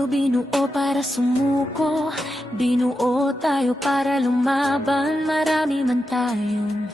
tayo binuo para sumuko, binuo tayo para lumaban. Marami man tayong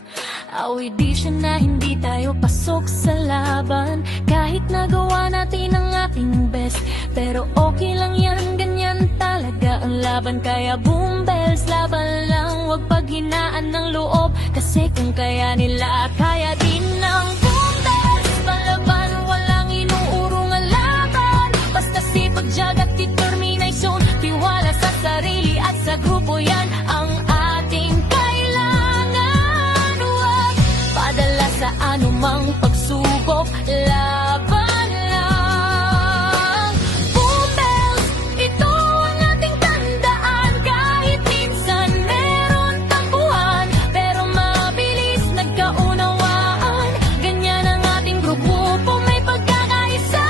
awidisyon na hindi tayo pasok sa laban. Kahit nagawa natin ang ating best, pero okay lang yan, ganyan talaga ang laban. Kaya boom bells, laban lang, wag paghinaan ng loob. Kasi kung kaya nila, kaya din ng boom bells. Palaban, walang inuurong ang laban. Basta sipag, tiyaga at determination, tiwala sa sarili at sa grupo, yan ang ating kailangan. Huwag padala sa anumang pagsubok, laban lang. Boom bells, ito ang ating tandaan. Kahit minsan meron tampuhan, pero mabilis nagkaunawaan. Ganyan ang ating grupo, may pagkakaisa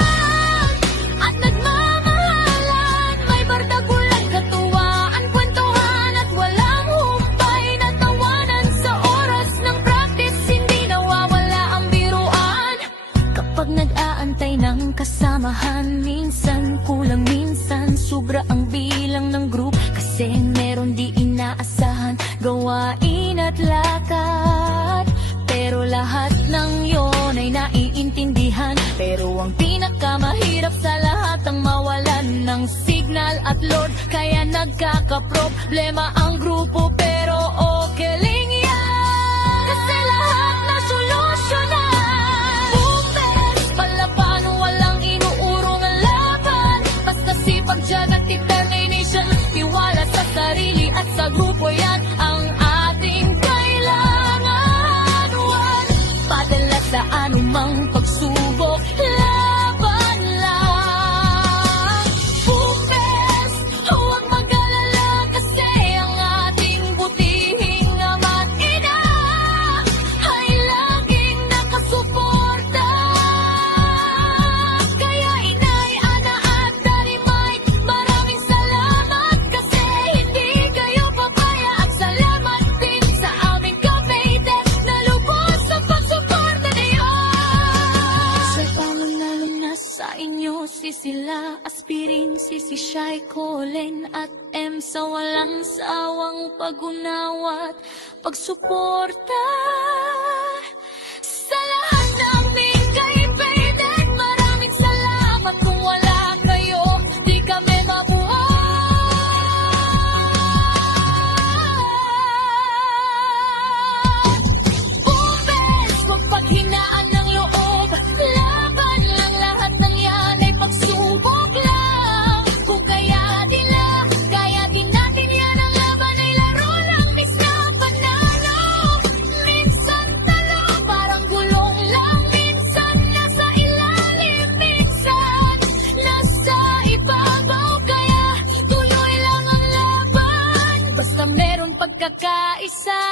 at nagmamahalan. May bardagulan, katuwaan, kwentuhan at walang humpay na tawanan. Sa oras ng practice, hindi nawawala ang biruan. Kapag nag-aantay ng kasamahan, minsan kulang, minsan sobra ang bilang ng group. Kasi meron di inaasahan, gawain at lakad. Pero lahat ng yon ay naiintindihan. Pero ang pinakamahirap sa lahat ang mawalan ng signal at load. Kaya nagkakaproblema ang grupo, pero okay lang yan. Kasi lahat na solusyonan. Boom bells, palaban, walang inuurong ang laban. Basta sipag, tiyaga at determination, tiwala sa sarili at sa grupo, yan ang ating kailangan. Huwag padala sa anumang pagsubok, laban lang. Boom bells, huwag mag-alala, kasi ang ating butihing ama't ina ay laging nakasuporta. Kaya inay, ana at daddy Mike, maraming salamat. Kasi hindi kayo papaya. At salamat din sa aming kapatid na lubos sa pagsuporta niyo. Sa pananalo na sa inyo, si sila Aspiring, si Shai, Colin at M, sa walang sawang pag-unawa at pagsuporta. Sa lahat naming kaibigan, maraming salamat. Kung wala kayo, di kami mabuhay. Boom bells, huwag paghinaan ng loob, laban lang. Lahat ng yan ay pagsubok lang. Kung kaya nila, kaya din natin yan. Ang laban ay laro lang, miss na panalo. Minsan talo, parang gulong lang. Minsan nasa ilalim, minsan nasa ibabaw. Kaya tuloy lang ang laban, basta meron pagkakaisa.